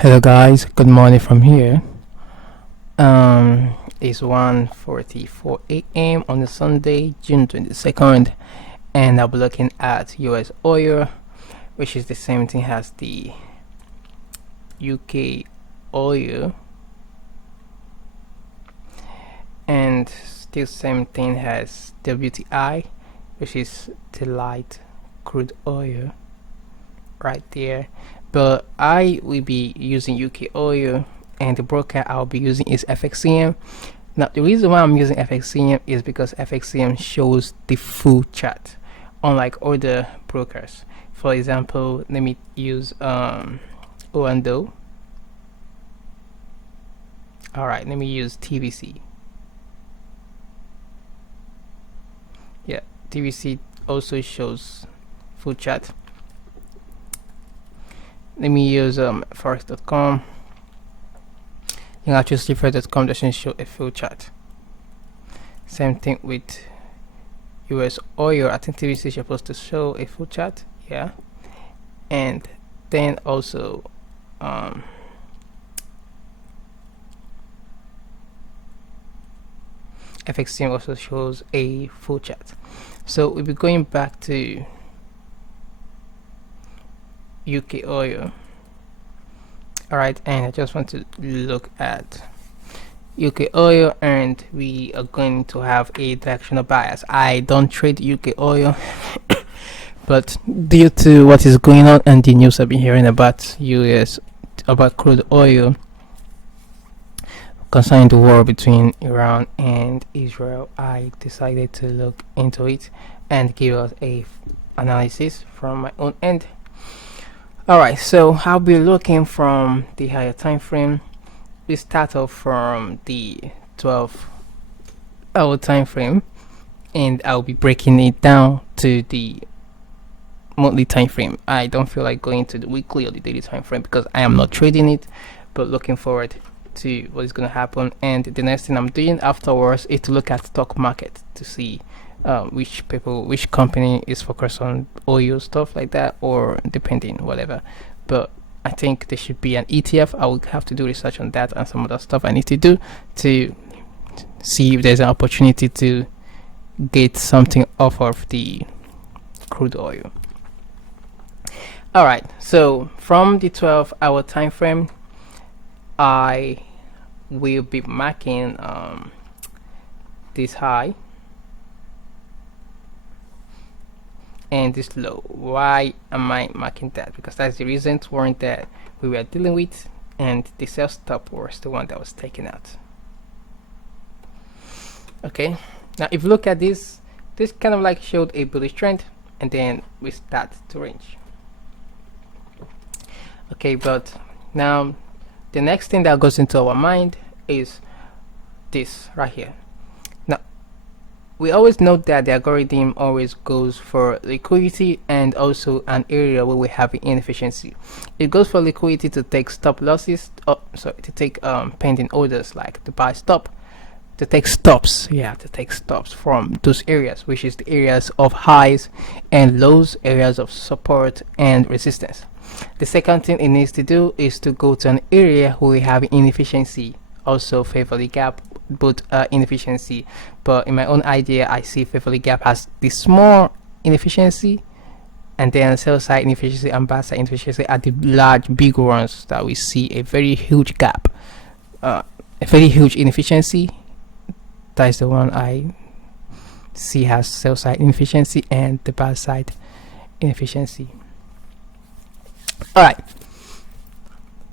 Hello guys, good morning from here. It's 1:44 a.m. on a Sunday, June 22nd, and I'll be looking at US oil, which is the same thing as the UK oil, and still same thing as WTI, which is the light crude oil right there. But I will be using UKOIL, and the broker I'll be using is FXCM. Now the reason why I'm using FXCM is because FXCM shows the full chart, unlike other brokers. For example, let me use O&O. Alright, let me use TVC. Yeah, TVC also shows full chart. Let me use forex.com. You can actually see forex.com doesn't show a full chart. Same thing with US oil. I think TVC is supposed to show a full chart. Yeah, and then also FXCM also shows a full chart. So we'll be going back to UKOIL. Alright, and I just want to look at UKOIL, and we are going to have a directional bias. I don't trade UKOIL but due to what is going on and the news I've been hearing about crude oil concerning the war between Iran and Israel, I decided to look into it and give us a analysis from my own end. Alright, so I'll be looking from the higher time frame. We start off from the 12-hour time frame, and I'll be breaking it down to the monthly time frame. I don't feel like going to the weekly or the daily time frame because I am not trading it, but looking forward to what is going to happen. And the next thing I'm doing afterwards is to look at stock market to see which company is focused on oil, stuff like that, or depending, whatever. But I think there should be an ETF. I will have to do research on that and some other stuff I need to do to see if there's an opportunity to get something off of the crude oil. Alright, so from the 12-hour time frame, I will be marking this high and this low. Why am I marking that? Because that's the recent warrant that we were dealing with, and the sell stop was the one that was taken out. Okay, now if you look at this kind of like showed a bullish trend, and then we start to range. Okay, but now the next thing that goes into our mind is this right here. Now we always note that the algorithm always goes for liquidity and also an area where we have inefficiency. It goes for liquidity to take stop losses, to take pending orders, like to buy stop, to take stops, to take stops from those areas, which is the areas of highs and lows, areas of support and resistance. The second thing it needs to do is to go to an area where we have inefficiency, also favorably gap, both inefficiency, but in my own idea I see favorably gap has the small inefficiency, and then sell side inefficiency and buy side inefficiency are the large big ones that we see a very huge gap, a very huge inefficiency. That is the one I see has sell side inefficiency and the buy side inefficiency. Alright,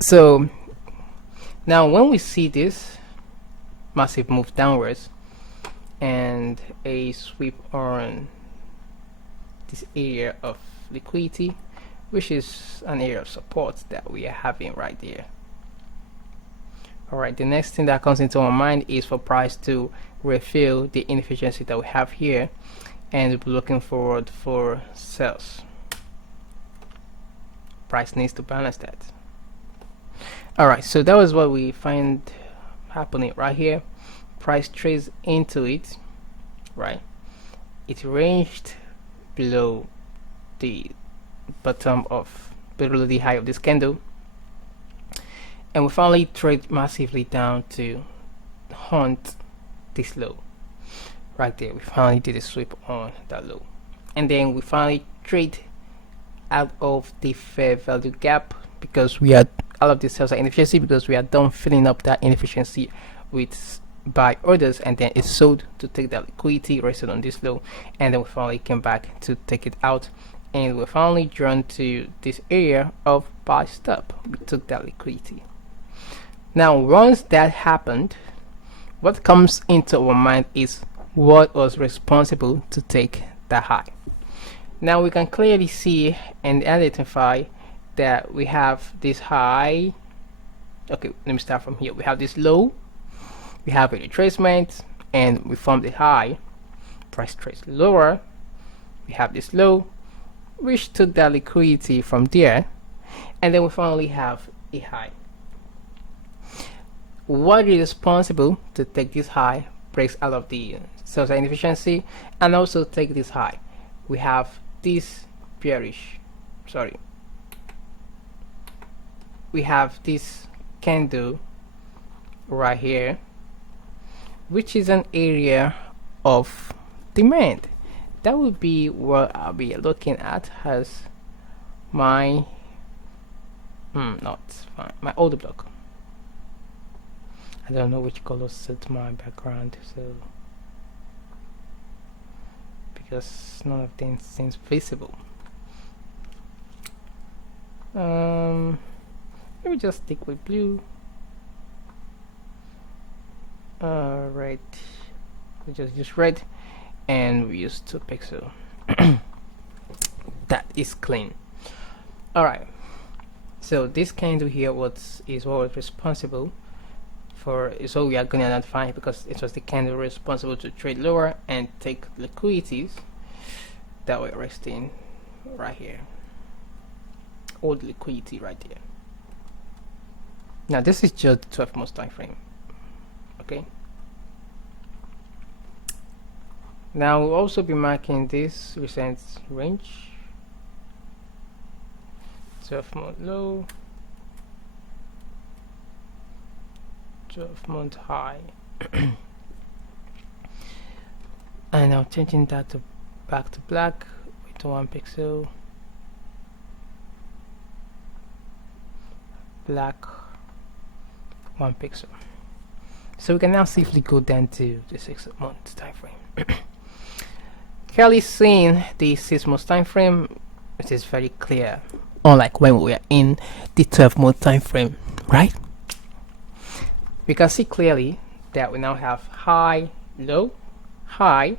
so now when we see this massive move downwards and a sweep on this area of liquidity, which is an area of support that we are having right there. Alright, the next thing that comes into our mind is for price to refill the inefficiency that we have here, and we'll be looking forward for sales. Price needs to balance that. Alright, so that was what we find happening right here. Price trades into it, right? It ranged below the bottom of below the high of this candle, and we finally trade massively down to hunt this low right there. We finally did a sweep on that low, and then we finally trade out of the fair value gap because we are all of these sales are inefficiency because we are done filling up that inefficiency with buy orders, and then it's sold to take that liquidity rested on this low, and then we finally came back to take it out, and we're finally drawn to this area of buy stop. We took that liquidity. Now once that happened, what comes into our mind is what was responsible to take that high. Now we can clearly see and identify that we have this high. Okay, let me start from here. We have this low, we have a retracement, and we formed a high. Price trace lower, we have this low, which took that liquidity from there, and then we finally have a high. What is responsible to take this high, breaks out of the sales inefficiency, and also take this high? We have this bearish, we have this candle right here, which is an area of demand. That would be what I'll be looking at as my my older block. I don't know which color suits my background, so because none of them seems visible. Let me just stick with blue. Red. We just use red, and we use 2 pixel. That is clean. All right. So this candle here is what was responsible for. So we are going to identify it because it was the candle responsible to trade lower and take liquidities that were resting right here. All the liquidity right there. Now this is just 12 months time frame. Okay. Now we'll also be marking this recent range, 12-month low, 12-month high, and now changing that to back to black with 1 pixel, black, 1 pixel. So we can now safely go down to the 6-month time frame. Clearly seeing the 6-month time frame, it is very clear, unlike when we are in the 12-month time frame, right? We can see clearly that we now have high, low, high,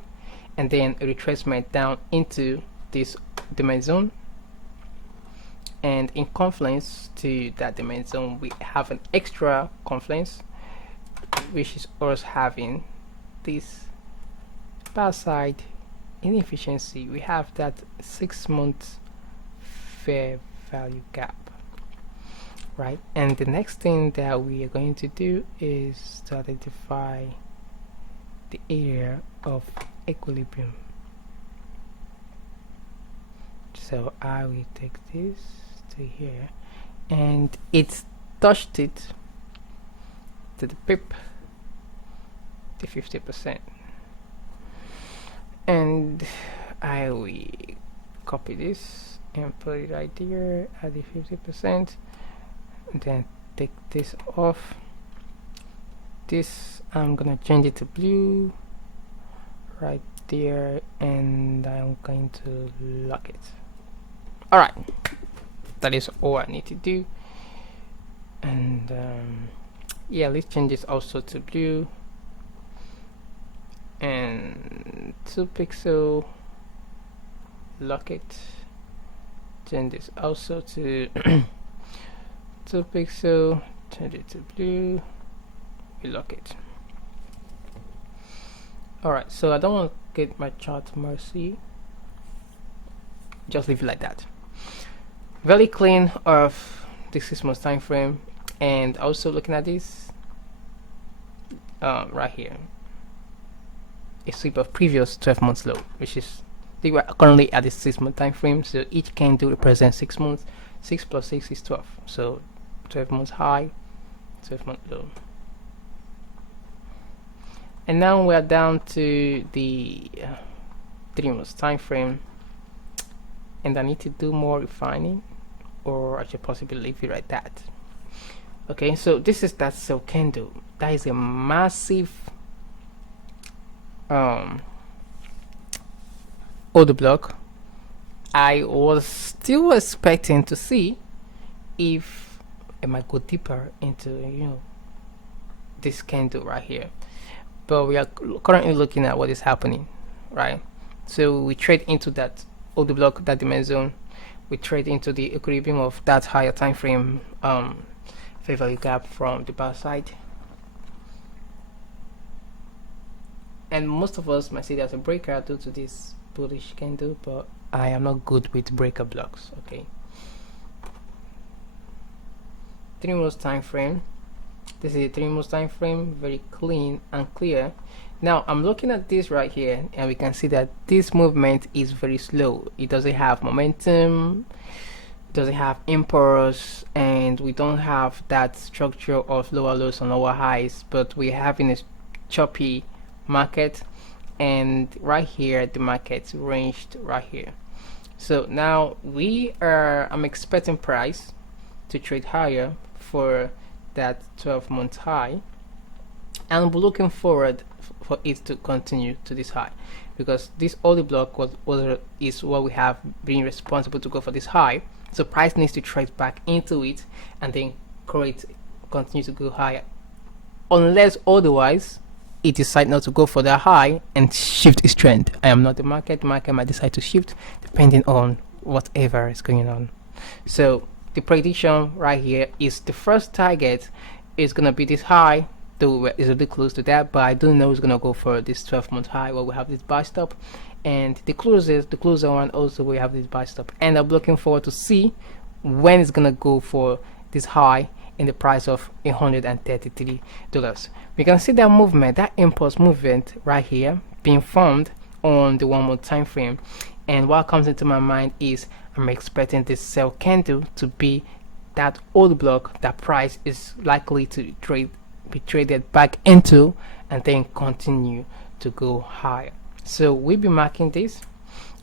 and then a retracement down into this demand zone, and in confluence to that demand zone we have an extra confluence, which is us having this buy side inefficiency. We have that 6-month fair value gap, right? And the next thing that we are going to do is to identify the area of equilibrium. So I will take this to here, and it's touched it to the pip, to 50%, and I will copy this and put it right there at the 50%, and then take this off. This I'm gonna change it to blue right there, and I'm going to lock it. Alright, that is all I need to do. And yeah, let's change this also to blue and 2 pixel, lock it. Change this also to 2 pixel, change it to blue, we lock it. Alright, so I don't want to get my chart messy, just leave it like that. Very clean of the 6 months time frame. And also looking at this right here, a sweep of previous 12 months low, which is they were currently at the 6-month time frame, so each candle represents 6 months. 6 plus 6 is 12, so 12 months high, 12-month low. And now we are down to the 3-month time frame, and I need to do more refining, or I should possibly leave it like that. Okay, so this is that sell candle. That is a massive order block. I was still expecting to see if it might go deeper into this candle right here, but we are currently looking at what is happening, right? So we trade into that order block, that demand zone. We trade into the equilibrium of that higher time frame fair value gap from the buy side, and most of us might see that as a breaker due to this bullish candle, but I am not good with breaker blocks. Okay, 3-month time frame. This is a 3-month time frame, very clean and clear. Now I'm looking at this right here, and we can see that this movement is very slow. It doesn't have momentum, doesn't have impulse, and we don't have that structure of lower lows and lower highs, but we're having a choppy market, and right here the market's ranged right here. So now I'm expecting price to trade higher for that 12-month high, and we're looking forward for it to continue to this high, because this order block is what we have been responsible to go for this high. So price needs to trade back into it and then continue to go higher, unless otherwise it decides not to go for the high and shift its trend. I am not the market. The market might decide to shift depending on whatever is going on. So the prediction right here is the first target is gonna be this high, though it's a bit close to that, but I do know it's gonna go for this 12-month high where we have this buy stop, and the closer one also we have this buy stop, and I'm looking forward to see when it's gonna go for this high in the price of $133. We can see that movement, that impulse movement right here being formed on the 1-month time frame, and what comes into my mind is I'm expecting this sell candle to be that old block that price is likely to be traded back into and then continue to go higher. So we'll be marking this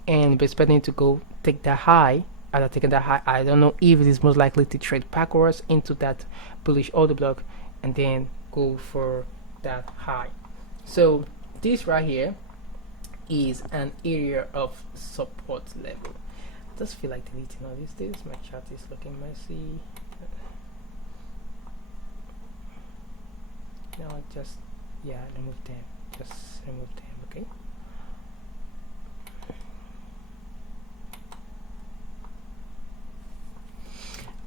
and be expecting to go take that high. After taking that high, I don't know if it is most likely to trade backwards into that bullish order block and then go for that high. So this right here is an area of support level. I just feel like deleting all these things. My chart is looking messy. No, just remove them. Just remove them, okay?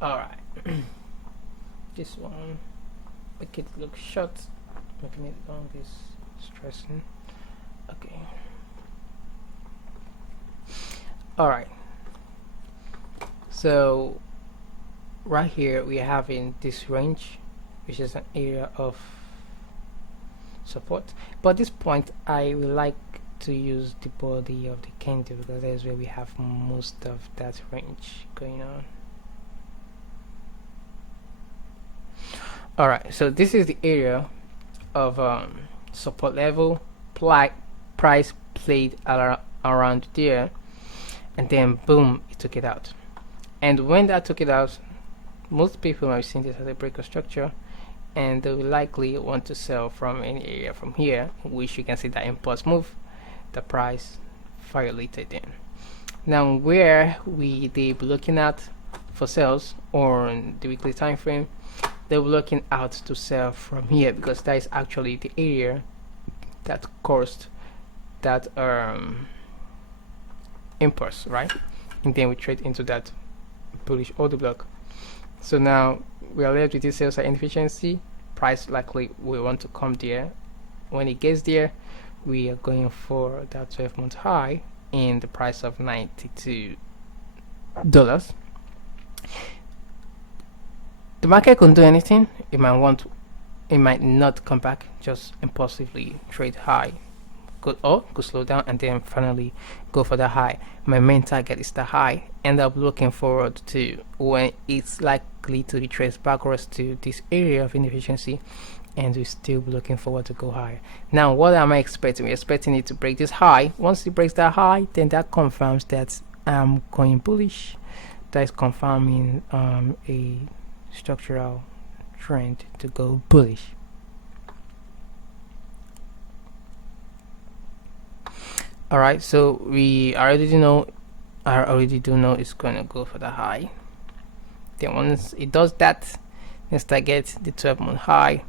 Alright. This one, make it look short. Making it long is stressing. Okay. Alright. So right here we are having this range, which is an area of support, but at this point I would like to use the body of the candle because that is where we have most of that range going on. Alright, so this is the area of support level. Price played around there, and then boom, it took it out. And when that took it out, most people have seen this as a breaker structure, and they will likely want to sell from any area from here, which you can see that impulse move, the price violated in. Now where they be looking at for sales on the weekly time frame, they were looking out to sell from here because that is actually the area that caused that impulse, right? And then we trade into that bullish order block. So now we are left with this sales side inefficiency. Price likely will want to come there. When it gets there, we are going for that 12-month high in the price of $92. The market couldn't do anything. It might not come back, just impulsively trade high, go up, go slow down, and then finally go for the high. My main target is the high, and I'm looking forward to when it's likely to retrace backwards to this area of inefficiency, and we're still looking forward to go higher. Now, what am I expecting? We're expecting it to break this high. Once it breaks that high, then that confirms that I'm going bullish. That is confirming a structural trend to go bullish. All right, so I already do know it's going to go for the high. Then once it does that, let's target the 12-month high,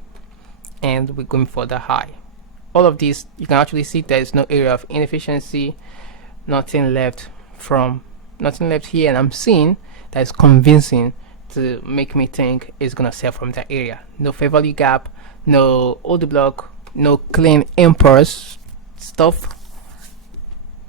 and we're going for the high. All of these, you can actually see there is no area of inefficiency, nothing left here, and I'm seeing that is convincing to make me think it's gonna sell from that area. No fair value gap, no order block, no clean impulse stuff,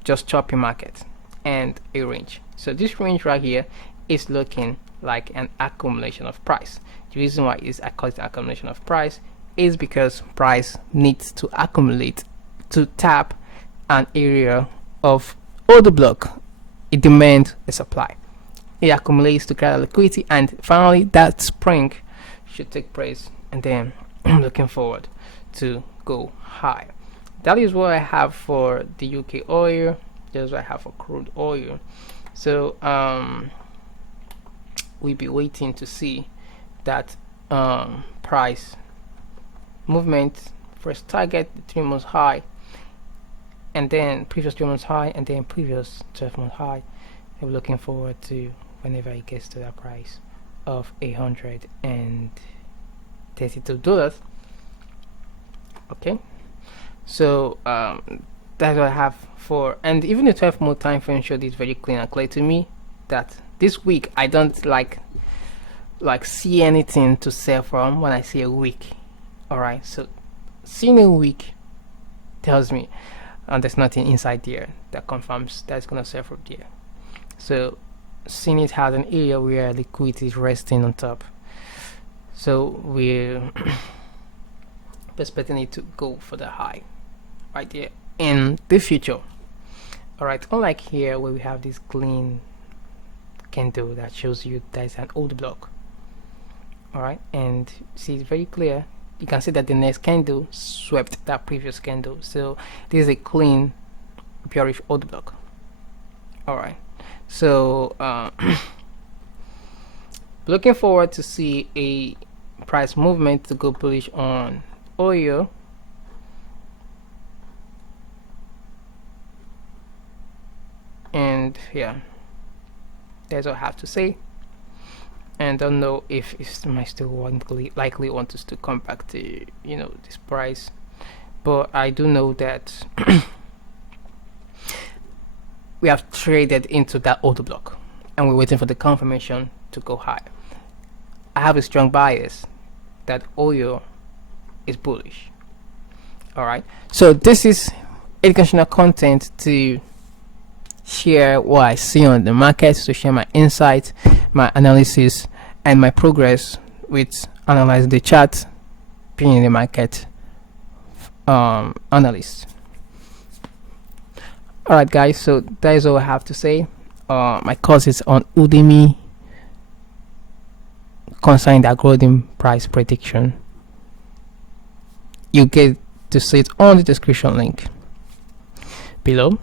just choppy market and a range. So this range right here is looking like an accumulation of price. The reason why I call it an accumulation of price is because price needs to accumulate to tap an area of order block. It demands a supply. It accumulates to create liquidity, and finally that spring should take place, and then I'm looking forward to go high. That is what I have for the UKOIL. That's what I have for crude oil. So we'll be waiting to see that price movement. First target the 3 months high, and then previous 3 months high, and then previous 12-month high. I'm looking forward to whenever it gets to that price of $832. Okay, so that's what I have for, and even the 12-month time frame showed it very clean and clear to me that this week I don't like see anything to sell from when I see a week. All right, so seeing a week tells me there's nothing inside there that confirms that's gonna sell from there. So seeing it has an area where liquidity is resting on top, so we're expecting it to go for the high right there in the future. All right, unlike here where we have this clean candle that shows you there's an old block. All right, and see it's very clear. You can see that the next candle swept that previous candle, so this is a clean purish old block. All right, so looking forward to see a price movement to go bullish on oil. And yeah, that's all I have to say. And don't know if it might still likely want us to come back to this price, but I do know that we have traded into that order block, and we're waiting for the confirmation to go high. I have a strong bias that oil is bullish. All right, so this is educational content to share what I see on the market, to share my insights, my analysis, and my progress with analyzing the chart, being the market analyst. Alright guys, so that is all I have to say. My course is on Udemy concerning the algorithm price prediction. You get to see it on the description link below.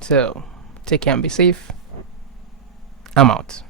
So take care and be safe. I'm out.